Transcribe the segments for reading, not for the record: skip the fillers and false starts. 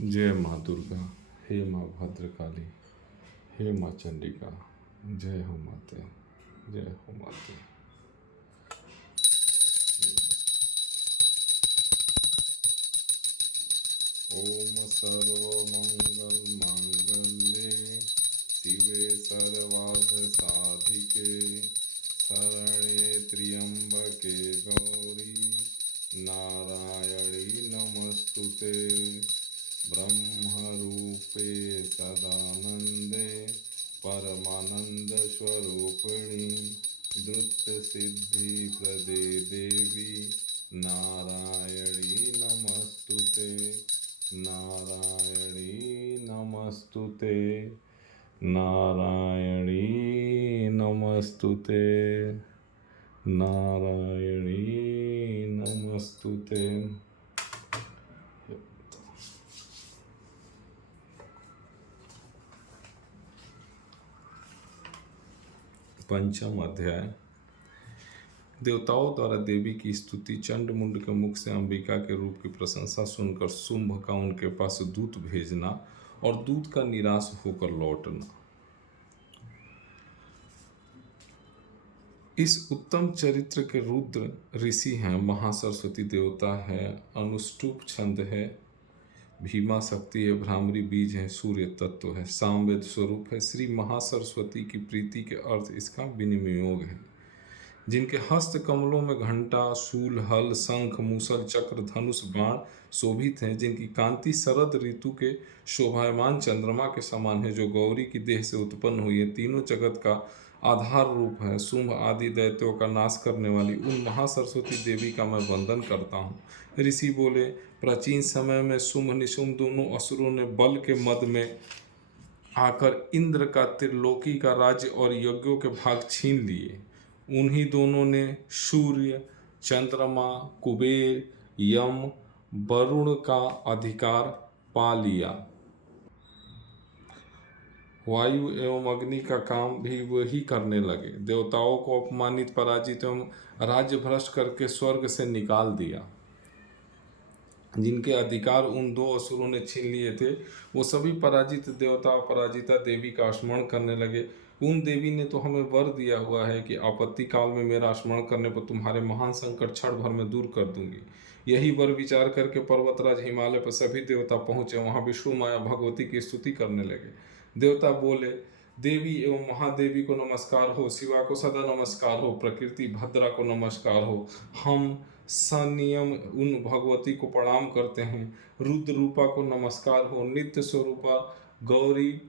जय माँ दुर्गा, हे माँ भद्रकाली, हे माँ चंडिका, जय हो माते, जय हो माते। ओम सर्वमंगल मांगल्ये शिवे सर्वार्थ साधिके शरण्ये त्र्यंबके गौरी नारायणी नमस्तुते। ब्रह्मरूपे सदानंदे परमानंद स्वरूपिणी धृतसिद्धिप्रदे देवी नारायणी नमस्तुते, नारायणी नमस्तुते, नारायणी नमस्तुते, नारायणी नमस्तुते। पंचम अध्याय। देवताओं द्वारा देवी की स्तुति। चंड मुंड के मुख से अंबिका के रूप की प्रशंसा सुनकर शुंभ का उनके पास दूत भेजना और दूत का निराश होकर लौटना। इस उत्तम चरित्र के रुद्र ऋषि हैं, महासरस्वती देवता है, अनुष्टुप छंद है, भीमा शक्ति है, भ्रामरी बीज है, सूर्य तत्व है, सामवेद स्वरूप है। श्री महासरस्वती की प्रीति के अर्थ इसका विनिमयोग है। जिनके हस्त कमलों में घंटा, शूल, हल, शंख, मूसल, चक्र, धनुष, बाण शोभित हैं, जिनकी कांति शरद ऋतु के शोभायमान चंद्रमा के समान है, जो गौरी की देह से उत्पन्न हुई है, तीनों जगत का आधार रूप है, शुंभ आदि दैत्यों का नाश करने वाली उन महासरस्वती देवी का मैं वंदन करता हूँ। ऋषि बोले, प्राचीन समय में शुंभ निशुंभ दोनों असुरों ने बल के मद में आकर इंद्र का त्रिलोकी का राज्य और यज्ञों के भाग छीन लिए। उन्हीं दोनों ने सूर्य, चंद्रमा, कुबेर, यम, वरुण का अधिकार पा लिया। वायु एवं अग्नि का काम भी वही करने लगे। देवताओं को अपमानित, पराजित एवं राज्य भ्रष्ट करके स्वर्ग से निकाल दिया। जिनके अधिकार उन दो असुरों ने छीन लिए थे, वो सभी पराजित देवता और पराजिता देवी का स्मरण करने लगे। उन देवी ने तो हमें वर दिया हुआ है कि आपत्ति काल में मेरा स्मरण करने पर तुम्हारे महान संकट क्षण भर में दूर कर दूंगी। यही वर विचार करके पर्वतराज हिमालय पर सभी देवता पहुंचे। वहां विष्णु माया भगवती की स्तुति करने लगे। देवता बोले, देवी एवं महादेवी को नमस्कार हो, शिवा को सदा नमस्कार हो, प्रकृति भद्रा को नमस्कार हो। हम सनियम उन भगवती को प्रणाम करते हैं। रुद्र रूपा को नमस्कार हो, नित्य स्वरूपा गौरी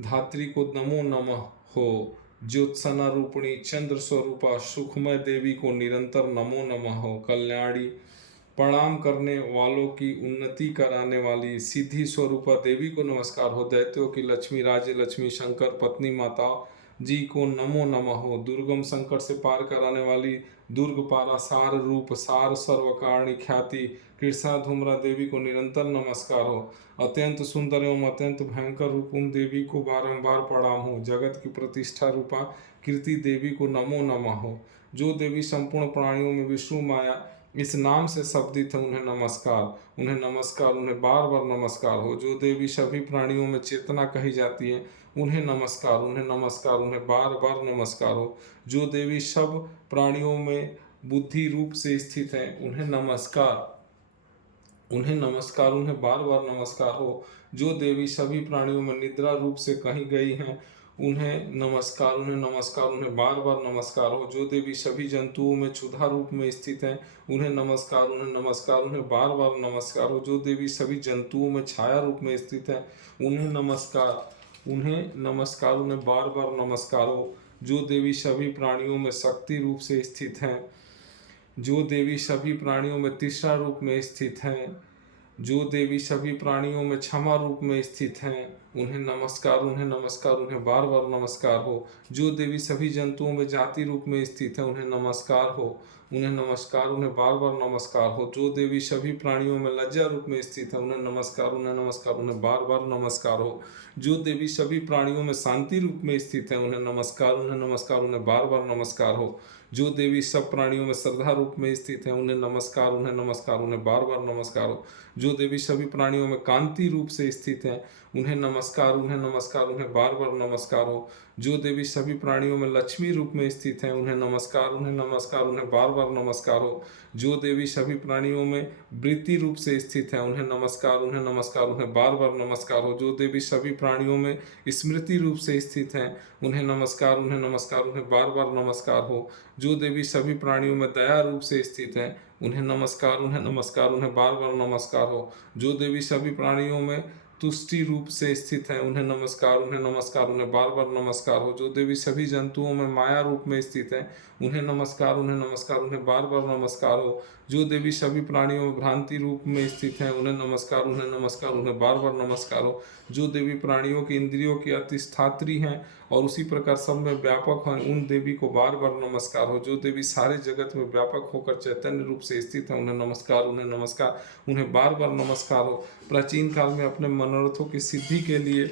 धात्री को नमो नमः हो, ज्योत्सना रूपिणी चंद्र स्वरूपा सुखमय देवी को निरंतर नमो नमः हो, कल्याणी प्रणाम करने वालों की उन्नति कराने वाली सिद्धि स्वरूपा देवी को नमस्कार हो, दैत्यों की लक्ष्मी राज्य लक्ष्मी शंकर पत्नी माता जी को नमो नमः हो, दुर्गम संकट से पार कराने वाली दुर्गपाला सार रूप सार सर्वकारणी ख्याति कृष्णा धूम्रा देवी को निरंतर नमस्कार हो, अत्यंत सुंदर एवं अत्यंत भयंकर रूप उन देवी को बारंबार प्रणाम हो, जगत की प्रतिष्ठा रूपा कीर्ति देवी को नमो नमः हो। जो देवी संपूर्ण प्राणियों में विष्णु माया इस नाम से शब्दित है, उन्हें नमस्कार, उन्हें नमस्कार, उन्हें बार बार नमस्कार हो। जो देवी सभी प्राणियों में चेतना कही जाती है, उन्हें नमस्कार, उन्हें नमस्कार, उन्हें बार बार नमस्कार हो। जो देवी सब प्राणियों में बुद्धि रूप से स्थित है, उन्हें नमस्कार, उन्हें नमस्कार, उन्हें बार बार नमस्कार हो। जो देवी सभी प्राणियों में निद्रा रूप से कही गई हैं, उन्हें नमस्कार, उन्हें नमस्कार, उन्हें बार बार नमस्कार हो। जो देवी सभी जंतुओं में क्षुधा रूप में स्थित हैं, उन्हें नमस्कार, उन्हें नमस्कार, उन्हें बार बार नमस्कार हो। जो देवी सभी जंतुओं में छाया रूप में स्थित है, उन्हें नमस्कार, उन्हें नमस्कार, उन्हें बार बार नमस्कार हो। जो देवी सभी प्राणियों में शक्ति रूप से स्थित हैं, जो देवी सभी प्राणियों में तीसरा रूप में स्थित हैं, जो देवी सभी प्राणियों में क्षमा रूप में स्थित हैं, उन्हें नमस्कार, उन्हें नमस्कार, उन्हें बार बार नमस्कार हो। जो देवी सभी जंतुओं में जाति रूप में स्थित है, उन्हें नमस्कार हो, उन्हें नमस्कार, उन्हें बार बार नमस्कार हो। जो देवी सभी प्राणियों में लज्जा रूप में स्थित है, उन्हें नमस्कार, उन्हें नमस्कार, उन्हें बार बार नमस्कार हो। जो देवी सभी प्राणियों में शांति रूप में स्थित है, उन्हें नमस्कार, उन्हें नमस्कार, उन्हें बार बार नमस्कार हो। जो देवी सब प्राणियों में श्रद्धा रूप में स्थित है, उन्हें नमस्कार, उन्हें नमस्कार, उन्हें बार बार नमस्कार हो। जो देवी सभी प्राणियों में कांति रूप से स्थित है, उन्हें नमस्कार, उन्हें नमस्कार, उन्हें बार बार नमस्कार हो। जो देवी सभी प्राणियों में लक्ष्मी रूप में स्थित है, उन्हें नमस्कार, उन्हें नमस्कार, उन्हें बार बार नमस्कार हो। जो देवी सभी प्राणियों में वृत्ति रूप से स्थित है, उन्हें नमस्कार, उन्हें नमस्कार, उन्हें बार बार नमस्कार हो। जो देवी सभी प्राणियों में स्मृति रूप से स्थित है, उन्हें नमस्कार, उन्हें नमस्कार, उन्हें बार बार नमस्कार हो। जो देवी सभी प्राणियों में दया रूप से स्थित है, उन्हें नमस्कार, उन्हें नमस्कार, उन्हें बार बार नमस्कार हो। जो देवी सभी प्राणियों में तुष्टि रूप से स्थित है, उन्हें नमस्कार, उन्हें नमस्कार, उन्हें बार बार नमस्कार हो। जो देवी सभी जंतुओं में माया रूप में स्थित है, उन्हें नमस्कार, उन्हें नमस्कार, उन्हें बार बार नमस्कार हो। जो देवी सभी प्राणियों में भ्रांति रूप में स्थित है, उन्हें नमस्कार, उन्हें नमस्कार, उन्हें बार बार नमस्कार हो। जो देवी प्राणियों की इंद्रियों की अधिष्ठात्री हैं और उसी प्रकार सब में व्यापक हैं, उन देवी को बार बार नमस्कार हो। जो देवी सारे जगत में व्यापक होकर चैतन्य रूप से स्थित है, उन्हें नमस्कार, उन्हें नमस्कार, उन्हें बार बार नमस्कार हो। प्राचीन काल में अपने मनोरथों की सिद्धि के लिए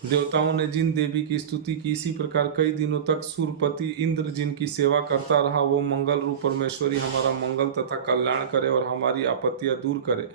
देवताओं ने जिन देवी की स्तुति की, इसी प्रकार कई दिनों तक सूरपति इंद्र जिनकी सेवा करता रहा, वो मंगल रूप परमेश्वरी हमारा मंगल तथा कल्याण करे और हमारी आपत्तियां दूर करे।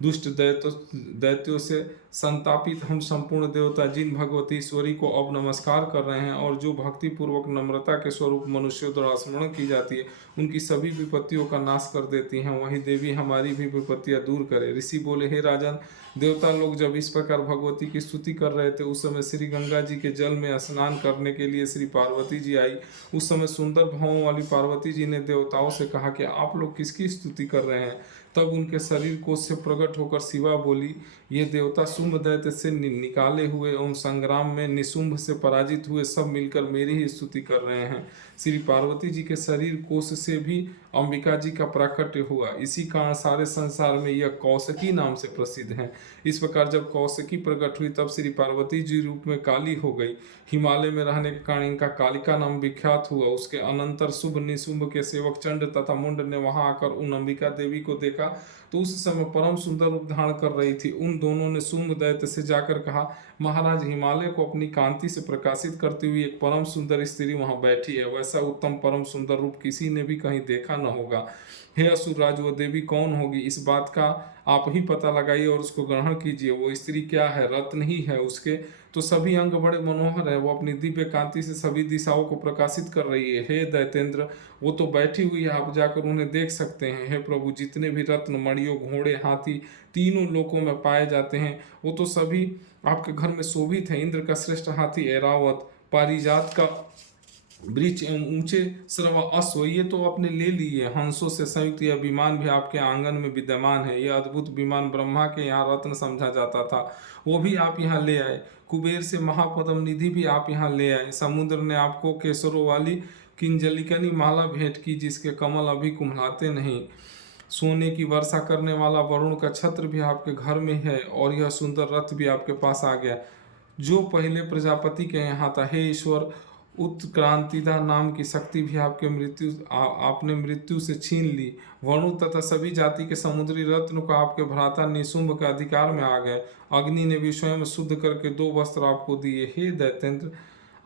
दुष्ट दैत्यों से संतापित हम संपूर्ण देवता जिन भगवती ईश्वरी को अब नमस्कार कर रहे हैं और जो भक्ति पूर्वक नम्रता के स्वरूप मनुष्यों द्वारा स्मरण की जाती है, उनकी सभी विपत्तियों का नाश कर देती हैं। वही देवी हमारी भी विपत्तियां दूर करे। ऋषि बोले, हे राजन, देवता लोग जब इस प्रकार भगवती की स्तुति कर रहे थे, उस समय श्री गंगा जी के जल में स्नान करने के लिए श्री पार्वती जी आई। उस समय सुंदर भावों वाली पार्वती जी ने देवताओं से कहा कि आप लोग किसकी स्तुति कर रहे हैं। तब उनके शरीर कोश से प्रकट होकर शिवा बोली, ये देवता शुंभ दैत्य से निकाले हुए एवं संग्राम में निशुंभ से पराजित हुए सब मिलकर मेरी ही स्तुति कर रहे हैं। श्री पार्वती जी के शरीर कोश से भी अंबिका जी का प्राकट्य हुआ। इसी कारण सारे संसार में यह कौशिकी नाम से प्रसिद्ध है। इस प्रकार जब कौशिकी प्रकट हुई, तब श्री पार्वती जी रूप में काली हो गई। हिमालय में रहने के कारण इनका कालिका नाम विख्यात हुआ। उसके अनंतर शुभ निशुंभ के सेवक चंड तथा मुंड ने वहां आकर उन अंबिका देवी को देखा, तो उस समय परम सुंदर रूप धारण कर रही थी। उन दोनों ने शुंभ दैत्य से जाकर कहा, महाराज, हिमालय को अपनी कांति से प्रकाशित करती हुई एक परम सुंदर स्त्री वहां बैठी है। वैसा उत्तम परम सुंदर रूप किसी ने भी कहीं देखा न होगा। हे असुरराज, वो देवी कौन होगी, इस बात का आप ही पता लगाइए और उसको ग्रहण कीजिए। वो स्त्री क्या है? रत्न ही है। उसके तो सभी अंग बड़े मनोहर है। वो अपनी दिव्य कांति से सभी दिशाओं को प्रकाशित कर रही है। हे दैतेंद्र, वो तो बैठी हुई है, आप जाकर उन्हें देख सकते हैं। हे प्रभु, जितने भी रत्न, मणियों, घोड़े, हाथी तीनों लोकों में पाए जाते हैं, वो तो सभी आपके घर में शोभित है। इंद्र का श्रेष्ठ हाथी ऐरावत, पारिजात का वृक्ष एवं ऊंचे श्रव अश्व, ये तो आपने ले लिए। हंसों से संयुक्त यह विमान भी आपके आंगन में विद्यमान है। यह अद्भुत विमान ब्रह्मा के यहाँ रत्न समझा जाता था, वो भी आप यहाँ ले आए। कुबेर से महापद्म निधि भी आप यहाँ ले आए। समुद्र ने आपको केसरों वाली किंजलिकनी माला भेंट की, जिसके कमल अभी कुम्हलाते नहीं। सोने की वर्षा करने वाला वरुण का छत्र भी आपके घर में है और यह सुंदर रथ भी आपके पास आ गया, जो पहले प्रजापति के यहाँ था। हे ईश्वर, उत्क्रांतिदा नाम की शक्ति भी आपके आपने मृत्यु से छीन ली। वरुण तथा सभी जाति के समुद्री रत्न को आपके भ्राता निशुंभ के अधिकार में आ गए। अग्नि ने भी स्वयं शुद्ध करके 2 वस्त्र आपको दिए। हे दैतेंद्र,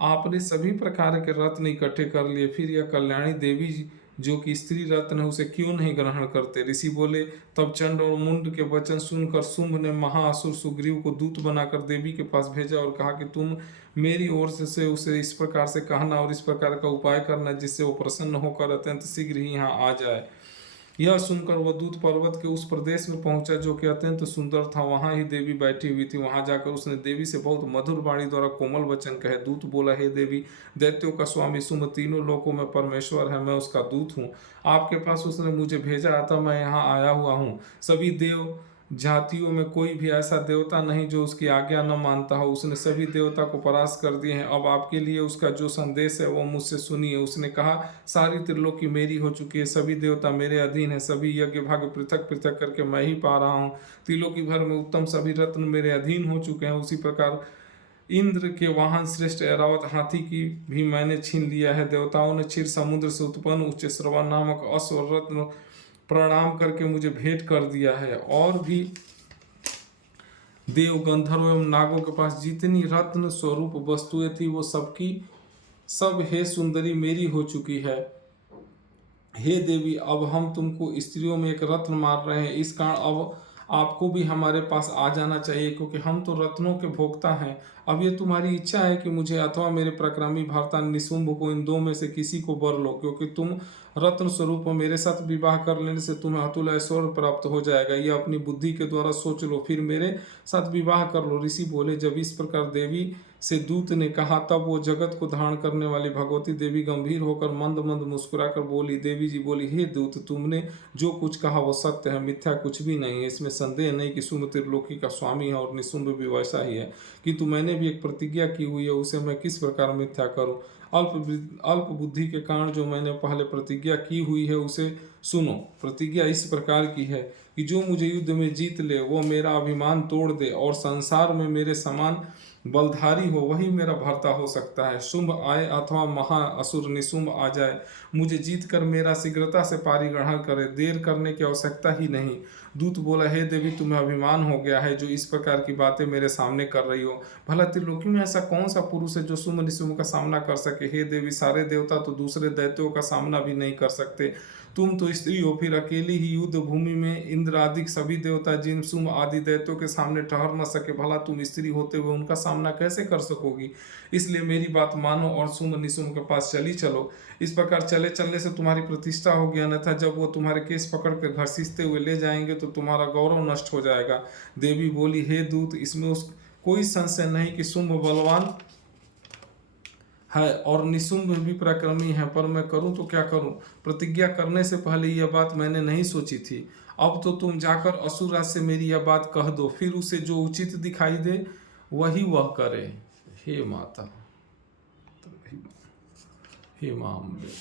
आपने सभी प्रकार के रत्न इकट्ठे कर लिए, फिर यह कल्याणी देवी जो कि स्त्री रत्न है, उसे क्यों नहीं ग्रहण करते? ऋषि बोले, तब चंड और मुंड के वचन सुनकर शुंभ ने महाअसुर सुग्रीव को दूत बनाकर देवी के पास भेजा और कहा कि तुम मेरी ओर से उसे इस प्रकार से कहना और इस प्रकार का उपाय करना, जिससे वो प्रसन्न होकर अत्यंत शीघ्र ही यहाँ आ जाए। यह सुनकर वह दूत पर्वत के उस प्रदेश में पहुंचा जो कि अत्यंत सुंदर था। वहां ही देवी बैठी हुई थी। वहां जाकर उसने देवी से बहुत मधुर वाणी द्वारा कोमल वचन कहे। दूत बोला, हे देवी, दैत्यों का स्वामी शुंभ तीनों लोकों में परमेश्वर है, मैं उसका दूत हूँ। आपके पास उसने मुझे भेजा, अतः मैं यहाँ आया हुआ हूँ। सभी देव जातियों में कोई भी ऐसा देवता नहीं जो उसकी आज्ञा न मानता हो। उसने सभी देवता को परास्त कर दिए हैं। अब आपके लिए उसका जो संदेश है वो मुझसे सुनिए। उसने कहा, सारी त्रिलोकी मेरी हो चुकी है, सभी देवता मेरे अधीन है, सभी यज्ञ भाग पृथक पृथक करके मैं ही पा रहा हूँ। त्रिलोकी भर में उत्तम सभी रत्न मेरे अधीन हो चुके हैं। उसी प्रकार इंद्र के वाहन श्रेष्ठ ऐरावत हाथी की भी मैंने छीन लिया है। देवताओं ने क्षीर समुद्र से उत्पन्न उच्च श्रवा नामक अश्व रत्न प्रणाम करके मुझे भेंट कर दिया है। और भी देव गंधर्व एवं नागों के पास जितनी रत्न स्वरूप वस्तुएं थी वो सबकी सब हे सुंदरी मेरी हो चुकी है। हे देवी, अब हम तुमको स्त्रियों में एक रत्न मार रहे हैं, इस कारण अब आपको भी हमारे पास आ जाना चाहिए, क्योंकि हम तो रत्नों के भोक्ता हैं। अब ये तुम्हारी इच्छा है कि मुझे अथवा मेरे पराक्रमी भ्राता निशुंभ को, इन दो में से किसी को वर लो, क्योंकि तुम रत्न स्वरूप मेरे साथ विवाह कर लेने से तुम्हें अतुल ऐश्वर्य प्राप्त हो जाएगा। ये अपनी बुद्धि के द्वारा सोच लो, फिर मेरे साथ विवाह कर लो। ऋषि बोले, जब इस प्रकार देवी से दूत ने कहा तब वो जगत को धारण करने वाली भगवती देवी गंभीर होकर मंद मंद मुस्कुराकर बोली। देवी जी बोली, हे दूत, तुमने जो कुछ कहा वो सत्य है, मिथ्या कुछ भी नहीं है। इसमें संदेह नहीं कि शुंभ त्रिलोकी का स्वामी है और निशुंभ भी वैसा ही है, किंतु मैंने भी एक प्रतिज्ञा की हुई है, उसे मैं किस प्रकार मिथ्या करूं। अल्प बुद्धि के कारण जो मैंने पहले प्रतिज्ञा की हुई है उसे सुनो। प्रतिज्ञा इस प्रकार की है कि जो मुझे युद्ध में जीत ले वो मेरा अभिमान तोड़ दे और संसार में मेरे समान बलधारी हो, वही मेरा भर्ता हो सकता है। शुंभ आए अथवा महा असुर निशुंभ आ जाए, मुझे जीत कर मेरा शीघ्रता से पारिग्रहण करे, देर करने की आवश्यकता ही नहीं। दूत बोला, हे देवी, तुम्हें अभिमान हो गया है जो इस प्रकार की बातें मेरे सामने कर रही हो। भला त्रिलोकी में ऐसा कौन सा पुरुष है जो शुंभ निशुंभ का सामना कर सके। हे देवी, सारे देवता तो दूसरे दैत्यों का सामना भी नहीं कर सकते, तुम तो स्त्री हो, फिर अकेली ही युद्ध भूमि में इंद्र आदि सभी देवता जिन शुंभ आदि दैत्यों के सामने ठहर न सके, भला तुम स्त्री होते हुए उनका सामना कैसे कर सकोगी। इसलिए मेरी बात मानो और शुंभ निशुंभ के पास चली चलो। इस प्रकार चले चलने से तुम्हारी प्रतिष्ठा होगी, अन्यथा जब वो तुम्हारे केस पकड़ कर घसीटते हुए ले जाएंगे तो तुम्हारा गौरव नष्ट हो जाएगा। देवी बोली, हे दूत, इसमें कोई संशय नहीं कि शुंभ बलवान है और निशुंभ भी पराक्रमी है, पर मैं करूं तो क्या करूं। प्रतिज्ञा करने से पहले यह बात मैंने नहीं सोची थी। अब तो तुम जाकर असुरराज से मेरी यह बात कह दो, फिर उसे जो उचित दिखाई दे वही वह करे। हे माता, हे मां अम्बे।